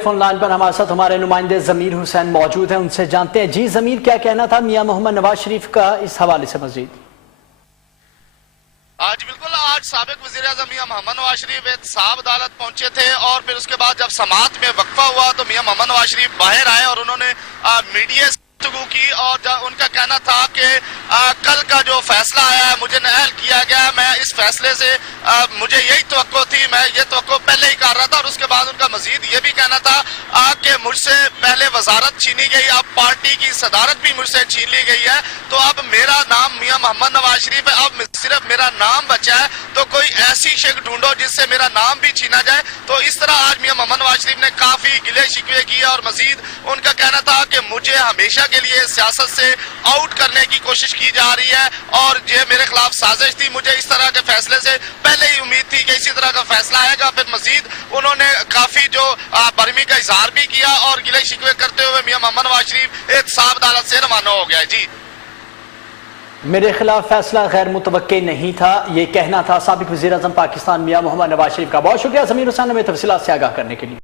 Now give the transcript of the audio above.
Telephone line पर हमारे साथ हमारे नुमाइंदे ज़मीर हुसैन मौजूद हैं, उनसे जानते हैं। जी ज़मीर, क्या कहना था मियां मोहम्मद नवाज शरीफ का इस हवाले से मजीद? आज बिल्कुल, आज साबिक वज़ीर आज़म मियां मोहम्मद नवाज शरीफ एहतसाब अदालत पहुंचे थे और फिर उसके बाद जब समाअत में वक्फा हुआ तो मियां मोहम्मद नवाज शरीफ बाहर आए और उन्होंने मीडिया से गुफ्तगू की और उनका कहना था कि कल का जो फैसला आया है, मुझे नाअहल किया गया, मैं इस फैसले से मुझे यही तवक्को थी, मैं ये तवक्को पहले ही कर रहा था। और उसके बाद उनका मजीद ये भी कहना था कि मुझसे पहले वजारत छीनी गई, अब पार्टी की सदारत भी मुझसे छीन ली गई है, तो अब मेरा नाम मियां मोहम्मद नवाज शरीफ है, अब सिर्फ मेरा नाम बचा है, तो कोई ऐसी शिक ढूंढो जिससे मेरा नाम भी छीना जाए। तो इस तरह आज मियां मोहम्मद नवाज शरीफ ने काफी गिले शिकवे किए और मजीद उनका कहना था कि मुझे हमेशा के लिए सियासत से आउट करने की कोशिश की जा रही है और ये मेरे खिलाफ साजिश थी। मुझे इस तरह के फैसले से पहले ही उम्मीद थी कि इसी तरह का फैसला आएगा। फिर मजीद उन्होंने काफी जो बरहमी का इजहार भी किया और गिले शिकवे करते हुए मियां मोहम्मद नवाज शरीफ एहतसाब अदालत से रवाना हो गया। जी, मेरे खिलाफ फैसला गैर मुतवक्के नहीं था, ये कहना था साबिक वज़ीर आज़म पाकिस्तान मियां मोहम्मद नवाज शरीफ का। बहुत शुक्रिया ज़मीर हुसैन हमें तफसीलात से आगाह करने के लिए।